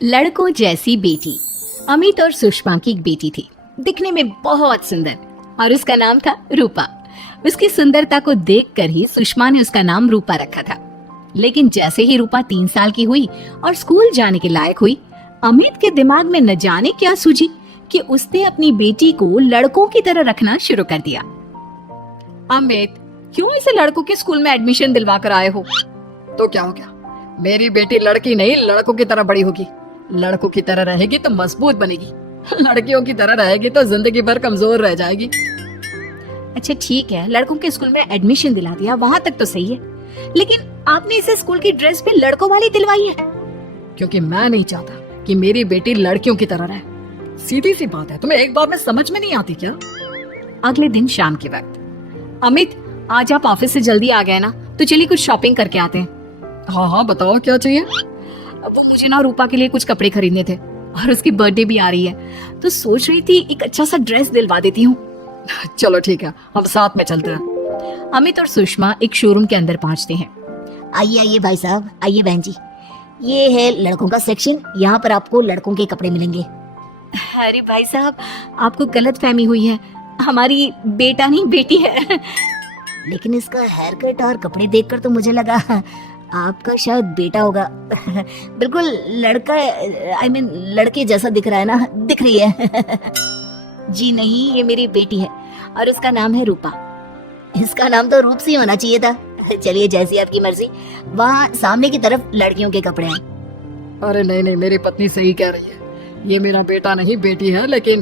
लड़कों जैसी बेटी। अमित और सुषमा की एक बेटी थी, दिखने में बहुत सुंदर, और उसका नाम था रूपा। उसकी सुंदरता को देखकर ही सुषमा ने उसका नाम रूपा रखा था। लेकिन जैसे ही रूपा 3 साल की हुई और स्कूल जाने के लायक हुई, अमित के दिमाग में न जाने क्या सूझी कि उसने अपनी बेटी को लड़कों की तरह रखना शुरू कर दिया। अमित, क्यों इसे लड़कों के स्कूल में एडमिशन दिलवा कर आए हो? तो क्या हो गया, मेरी बेटी लड़की नहीं लड़कों की तरह बड़ी होगी। लड़कों की तरह रहेगी तो मजबूत बनेगी, लड़कियों की तरह रहेगी तो जिंदगी भर कमजोर रह जाएगी। अच्छा ठीक है, लड़कों के स्कूल में एडमिशन दिला दिया, वहां तक तो सही है, लेकिन आपने इसे स्कूल की ड्रेस भी लड़कों वाली दिलवाई है। क्योंकि मैं नहीं चाहता कि मेरी बेटी लड़कियों की तरह रहे। सीधी सी बात है, तुम्हें एक बार में समझ में नहीं आती क्या? अगले दिन शाम के वक्त, अमित आज आप ऑफिस से जल्दी आ गए ना, तो चलिए कुछ शॉपिंग करके आते हैं। हाँ हाँ बताओ क्या चाहिए। वो मुझे ना रूपा के लिए कुछ कपड़े खरीदने थे, और उसकी बर्थडे भी आ रही है, तो सोच रही थी एक अच्छा सा ड्रेस दिलवा देती हूँ। चलो ठीक है, हम साथ में चलते हैं। अमित और सुषमा एक शोरूम के अंदर पहुंचते हैं। आइए आइए भाई साहब, आइए बहन जी, ये है लड़कों का सेक्शन। यहाँ पर आपको लड़कों के कपड़े मिलेंगे। अरे भाई साहब, आपको गलत फहमी हुई है, हमारी बेटा नहीं बेटी है। लेकिन इसका हेयर कट और कपड़े देखकर तो मुझे लगा आपका शायद बेटा होगा। बिल्कुल लड़का, आई मीन लड़के जैसा दिख रहा है ना, दिख रही है। जी नहीं, ये मेरी बेटी है और उसका नाम है रूपा। इसका नाम तो रूप सी होना चाहिए था। चलिए जैसी आपकी मर्जी। वहाँ सामने की तरफ लड़कियों के कपड़े हैं। अरे नहीं नहीं, मेरी पत्नी सही कह रही है, ये मेरा बेटा नहीं बेटी है, लेकिन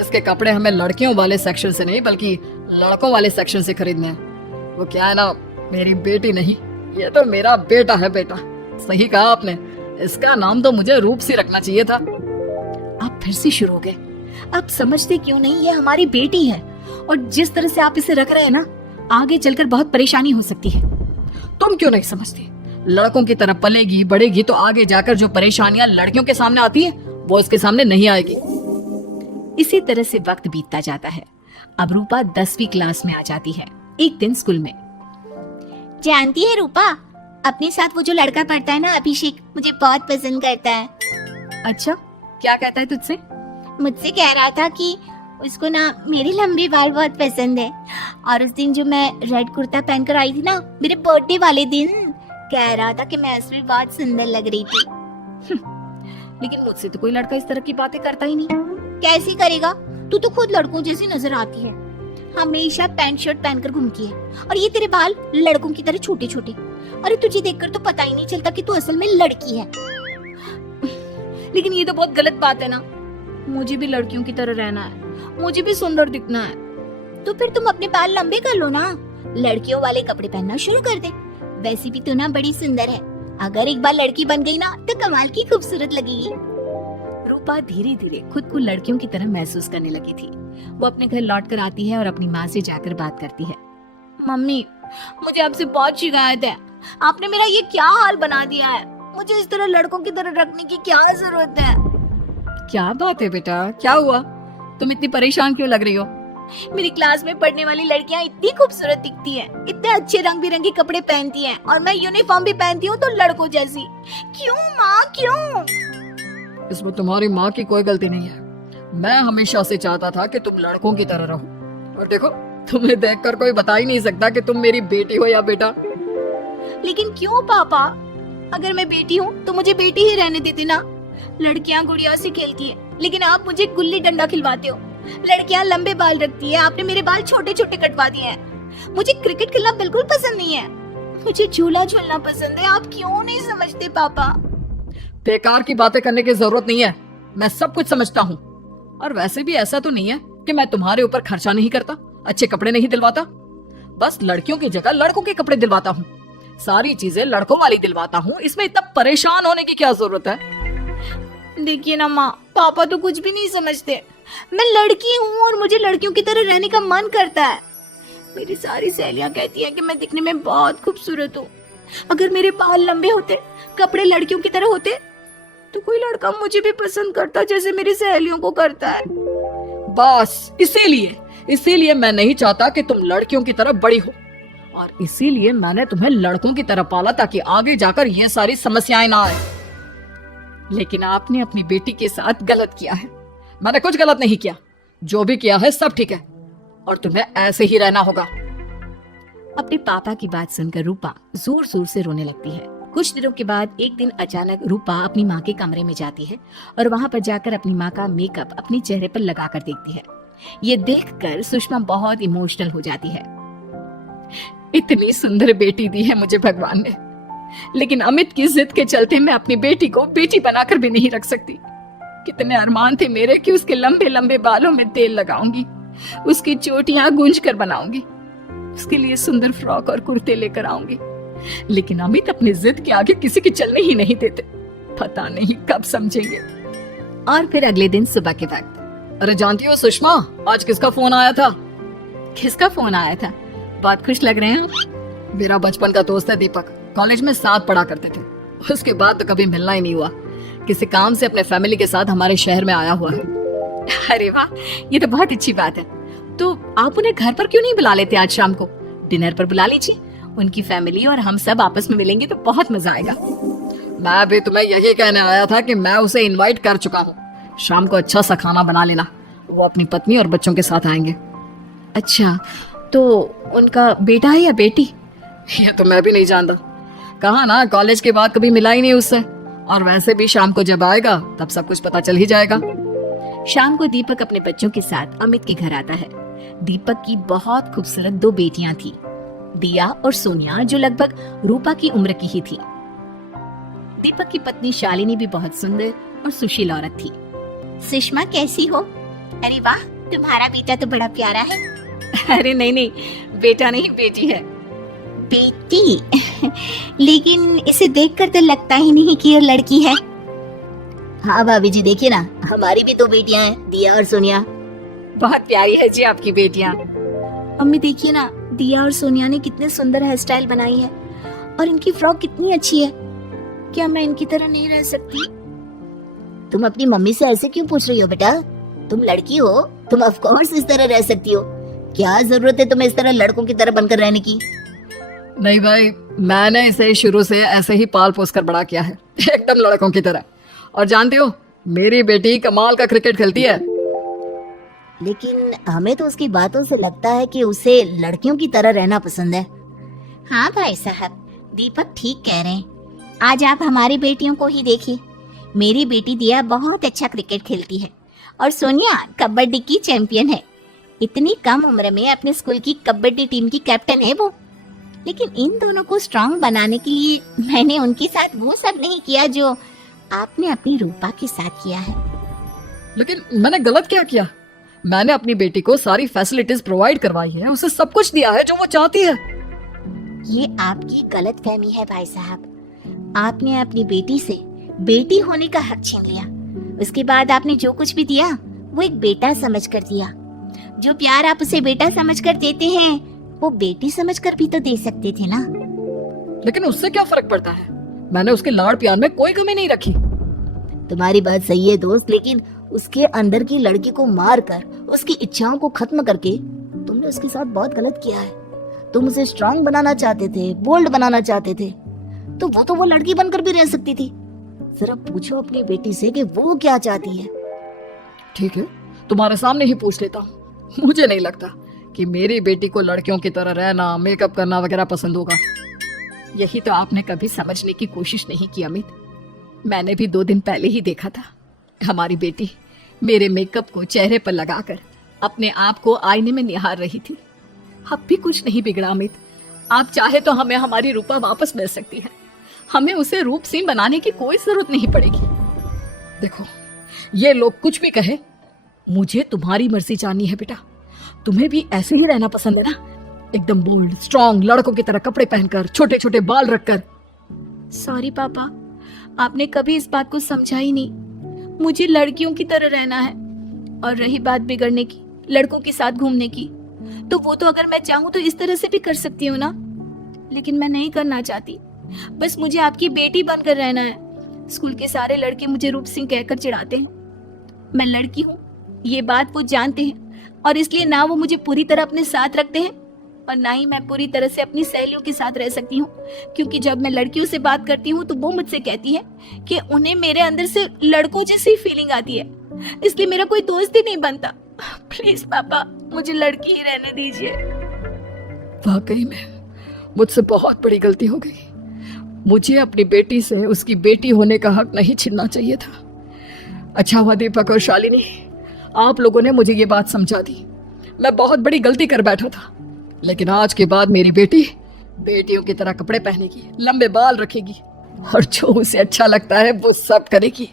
इसके कपड़े हमें लड़कियों वाले सेक्शन से नहीं बल्कि लड़कों वाले सेक्शन से खरीदने हैं। वो क्या है ना, मेरी बेटी नहीं, ये तो मेरा बेटा है। बेटा सही कहा आपने, इसका नाम तो मुझे रूप सी रखना चाहिए था। आप फिर से शुरू हो गए। आप समझते क्यों नहीं, ये हमारी बेटी है, और जिस तरह से आप इसे रख रहे हैं ना, आगे चलकर बहुत परेशानी हो सकती है। तुम क्यों नहीं समझती? लड़कों की तरह पलेगी बढ़ेगी तो आगे जाकर जो परेशानियां लड़कियों के सामने आती है वो इसके सामने नहीं आएगी। इसी तरह से वक्त बीतता जाता है। अब रूपा 10वीं क्लास में आ जाती है। एक दिन स्कूल में, जानती है रूपा, अपने साथ वो जो लड़का पढ़ता है ना, अभिषेक, मुझे बहुत पसंद करता है। अच्छा क्या कहता है तुझसे? मुझसे कह रहा था कि उसको ना मेरे लंबे बाल बहुत पसंद है, और उस दिन जो मैं रेड कुर्ता पहनकर आई थी ना, मेरे बर्थडे वाले दिन, कह रहा था कि मैं उसमें बहुत सुंदर लग रही थी। लेकिन मुझसे तो कोई लड़का इस तरह की बातें करता ही नहीं। कैसे करेगा? तू तो खुद लड़कों जैसी नजर आती है, हमेशा पैंट शर्ट पहनकर घूमती है, और ये तेरे बाल लड़कों की तरह छोटे छोटे। अरे तुझे देखकर तो पता ही नहीं चलता कि तू असल में लड़की है। लेकिन ये तो बहुत गलत बात है ना, मुझे भी लड़कियों की तरह रहना है, मुझे भी सुंदर दिखना है। तो फिर तुम अपने बाल लंबे कर लो ना, लड़कियों वाले कपड़े पहनना शुरू कर दे। वैसे भी तू ना बड़ी सुंदर है, अगर एक बार लड़की बन गई ना तो कमाल की खूबसूरत लगेगी। रूपा धीरे धीरे खुद को लड़कियों की तरह महसूस करने लगी थी। वो अपने घर लौट कर आती है और अपनी माँ से जाकर बात करती है। मम्मी, मुझे आपसे बहुत शिकायत है, आपने मेरा ये क्या हाल बना दिया है। मुझे इस तरह लड़कों की तरह रखने की क्या जरूरत है? क्या बात है बेटा, क्या हुआ? तुम इतनी परेशान क्यों लग रही हो? मेरी क्लास में पढ़ने वाली लड़कियां इतनी खूबसूरत दिखती हैं, इतने अच्छे रंग बिरंगे कपड़े पहनती हैं, और मैं यूनिफॉर्म भी पहनती हूँ तो लड़कों जैसी। क्यों माँ, क्यों? इसमें तुम्हारी माँ की कोई गलती नहीं है। मैं हमेशा से चाहता था कि तुम लड़कों की तरह रहो, और देखो तुम्हें देखकर कोई बता ही नहीं सकता कि तुम मेरी बेटी हो या बेटा। लेकिन क्यों पापा? अगर मैं बेटी हूँ तो मुझे बेटी ही रहने देते ना। लड़कियाँ गुड़िया से खेलती है, लेकिन आप मुझे गुल्ली डंडा खिलवाते हो। लड़कियाँ लंबे बाल रखती है, आपने मेरे बाल छोटे छोटे कटवा दिए हैं। मुझे क्रिकेट खेलना बिल्कुल पसंद नहीं है, मुझे झूला झूलना पसंद है। आप क्यों नहीं समझते पापा? बेकार की बातें करने की जरूरत नहीं है, मैं सब कुछ समझता हूँ। और वैसे भी ऐसा तो नहीं है कि मैं तुम्हारे ऊपर खर्चा नहीं करता, अच्छे कपड़े नहीं दिलवाता। बस लड़कियों की जगह लड़कों के कपड़े दिलवाता हूँ, सारी चीजें लड़कों वाली दिलवाता हूँ। इसमें इतना परेशान होने की क्या जरूरत है? देखिए ना माँ, पापा तो कुछ भी नहीं समझते। मैं लड़की हूँ और मुझे लड़कियों की तरह रहने का मन करता है। मेरी सारी सहेलियाँ कहती हैं कि मैं दिखने में बहुत खूबसूरत हूँ। अगर मेरे बाल लंबे होते, कपड़े लड़कियों की तरह होते, तो कोई लड़का मुझे भी पसंद करता जैसे मेरी सहेलियों को करता है। बस इसीलिए मैं नहीं चाहता कि तुम लड़कियों की तरह बड़ी हो, और इसीलिए मैंने तुम्हें लड़कों की तरह पाला ताकि आगे जाकर ये सारी समस्याएं ना आए। लेकिन आपने अपनी बेटी के साथ गलत किया है। मैंने कुछ गलत नहीं किया, जो भी किया है सब ठीक है, और तुम्हें ऐसे ही रहना होगा। अपने पापा की बात सुनकर रूपा जोर जोर से रोने लगती है। कुछ दिनों के बाद एक दिन अचानक रूपा अपनी माँ के कमरे में जाती है और वहां पर जाकर अपनी माँ का मेकअप अपने चेहरे पर लगाकर देखती है। ये देखकर सुषमा बहुत इमोशनल हो जाती है। इतनी सुंदर बेटी दी है मुझे भगवान ने, लेकिन अमित की जिद के चलते मैं अपनी बेटी को बेटी बनाकर भी नहीं रख सकती। कितने अरमान थे मेरे कि उसके लंबे लंबे बालों में तेल लगाऊंगी, उसकी चोटियां गूंज कर बनाऊंगी, उसके लिए सुंदर फ्रॉक और कुर्ते लेकर आऊंगी, लेकिन अमित अपनी जिद के आगे किसी की चलने ही नहीं देते। पता नहीं कब समझेंगे। और फिर अगले दिन सुबह के वक्त, अरे जानती हो सुषमा, आज किसका फोन आया था? किसका फोन आया था? बहुत खुश लग रहे हैं आप। मेरा बचपन का दोस्त है दीपक, कॉलेज में साथ पढ़ा करते थे। उसके बाद तो कभी मिलना ही नहीं हुआ। किसी काम से अपने फैमिली के साथ हमारे शहर में आया हुआ है। अरे वाह, ये तो बहुत अच्छी बात है। तो आप उन्हें घर पर क्यों नहीं बुला लेते? आज शाम को डिनर पर बुला लीजिए। उनकी फैमिली और हम सब आपस में मिलेंगे तो बहुत मजा आएगा। मैं भी तुम्हें यही कहने आया था कि मैं उसे इनवाइट कर चुका हूँ। शाम को अच्छा सा खाना बना लेना, वो अपनी पत्नी और बच्चों के साथ आएंगे। अच्छा, तो उनका बेटा है या बेटी? ये तो मैं भी नहीं जानता। कहा ना, कॉलेज के बाद कभी मिला ही नहीं उससे, और वैसे भी शाम को जब आएगा तब सब कुछ पता चल ही जाएगा। शाम को दीपक अपने बच्चों के साथ अमित के घर आता है। दीपक की बहुत खूबसूरत दो बेटियां थी, दिया और सोनिया, जो लगभग रूपा की उम्र की ही थी। दीपक की पत्नी शालिनी भी बहुत सुंदर और सुशील औरत थी। सुषमा कैसी हो? अरे वाह, तुम्हारा बेटा तो बड़ा प्यारा है। अरे नहीं नहीं, बेटा नहीं बेटी है। बेटी? लेकिन इसे देखकर तो लगता ही नहीं कि ये लड़की है। हाँ भाभी जी, देखिए ना, हमारी भी तो बेटियां हैं, दिया और सोनिया। बहुत प्यारी है जी आपकी बेटियां। अम्मी देखिए ना, दिया और सोनिया ने कितने सुंदर हेयर स्टाइल बनाई है, और इनकी फ्रॉक कितनी अच्छी है। क्या मैं इनकी तरह नहीं रह सकती? तुम अपनी मम्मी से ऐसे क्यों पूछ रही हो बेटा? तुम लड़की हो, तुम ऑफ कोर्स इस तरह रह सकती हो। क्या जरूरत है तुम्हें इस तरह लड़कों की तरह बनकर रहने की? नहीं भाई, मैंने इसे शुरू से ऐसे ही पाल पोस कर बड़ा किया है, एकदम लड़कों की तरह। और जानती हो, मेरी बेटी कमाल का क्रिकेट खेलती है। लेकिन हमें तो उसकी बातों से लगता है कि उसे लड़कियों की तरह रहना पसंद है। हाँ भाई साहब, दीपक ठीक कह रहे हैं। आज आप हमारी बेटियों को ही देखिए। मेरी बेटी दिया बहुत अच्छा क्रिकेट खेलती है, और सोनिया कबड्डी की चैंपियन है। इतनी कम उम्र में अपने स्कूल की कबड्डी टीम की कैप्टन है वो। लेकिन इन दोनों को स्ट्रांग बनाने के लिए मैंने उनके साथ वो सब नहीं किया जो आपने अपनी रूपा के साथ किया है। लेकिन मैंने गलत क्या किया? मैंने अपनी बेटी को सारी फैसिलिटीज प्रोवाइड करवाई है, उसे सब कुछ दिया है जो वो चाहती है। ये आपकी गलतफहमी है भाई साहब। आपने अपनी बेटी से बेटी होने का हक छीन लिया। उसके बाद आपने जो कुछ भी दिया वो एक बेटा समझकर दिया। जो प्यार आप उसे बेटा समझकर देते हैं वो बेटी समझकर भी तो दे सकते थे ना। लेकिन उससे क्या फर्क पड़ता है? मैंने उसके लाड़ प्यार में कोई कमी नहीं रखी। तुम्हारी बात सही है दोस्त, लेकिन उसके अंदर की लड़की को मार कर उसकी इच्छाओं को खत्म करके तुमने उसके साथ बहुत गलत किया है। तुम उसे स्ट्रांग बनाना चाहते थे, बोल्ड बनाना चाहते थे, तो वो लड़की बनकर भी रह सकती थी। जरा पूछो अपनी बेटी से कि वो क्या चाहती है। ठीक है, तुम्हारे सामने ही पूछ लेता हूँ। मुझे नहीं लगता कि मेरी बेटी को लड़कियों की तरह रहना, मेकअप करना वगैरह पसंद होगा। यही तो आपने कभी समझने की कोशिश नहीं की अमित। मैंने भी 2 दिन पहले ही देखा था, हमारी बेटी मेरे मेकअप को चेहरे पर लगाकर अपने आप को आईने में निहार रही थी। अब भी कुछ नहीं बिगड़ा अमित। आप चाहे तो हमें हमारी रूपा वापस मिल सकती है। हमें उसे रूप सिंह बनाने की कोई जरूरत नहीं पड़ेगी। देखो, ये लोग कुछ भी कहे, मुझे तुम्हारी मर्जी जाननी है बेटा। तुम्हें भी ऐसे ही रहना पसंद है ना, एकदम बोल्ड स्ट्रॉन्ग लड़कों की तरह कपड़े पहनकर, छोटे छोटे बाल रखकर। सॉरी पापा, आपने कभी इस बात को समझा ही नहीं। मुझे लड़कियों की तरह रहना है। और रही बात बिगड़ने की, लड़कों के साथ घूमने की, तो वो तो अगर मैं चाहूँ तो इस तरह से भी कर सकती हूँ ना। लेकिन मैं नहीं करना चाहती। बस मुझे आपकी बेटी बनकर रहना है। स्कूल के सारे लड़के मुझे रूप सिंह कहकर चिढ़ाते हैं। मैं लड़की हूँ, ये बात वो जानते हैं, और इसलिए ना वो मुझे पूरी तरह अपने साथ रखते हैं, और ना ही मैं पूरी तरह से अपनी सहेलियों के साथ रह सकती हूँ, क्योंकि जब मैं लड़कियों से बात करती हूँ तो वो मुझसे कहती है कि उन्हें मेरे अंदर से लड़कों जैसी फीलिंग आती है, इसलिए मेरा कोई दोस्त ही नहीं बनता। प्लीज पापा, मुझे लड़की ही रहने दीजिए। वाकई में मुझसे बहुत बड़ी गलती हो गई। मुझे अपनी बेटी से उसकी बेटी होने का हक नहीं छीनना चाहिए था। अच्छा हुआ दीपक और शालिनी, आप लोगों ने मुझे ये बात समझा दी। मैं बहुत बड़ी गलती कर बैठा था, लेकिन आज के बाद मेरी बेटी बेटियों की तरह कपड़े पहनेगी, लंबे बाल रखेगी और जो उसे अच्छा लगता है वो सब करेगी।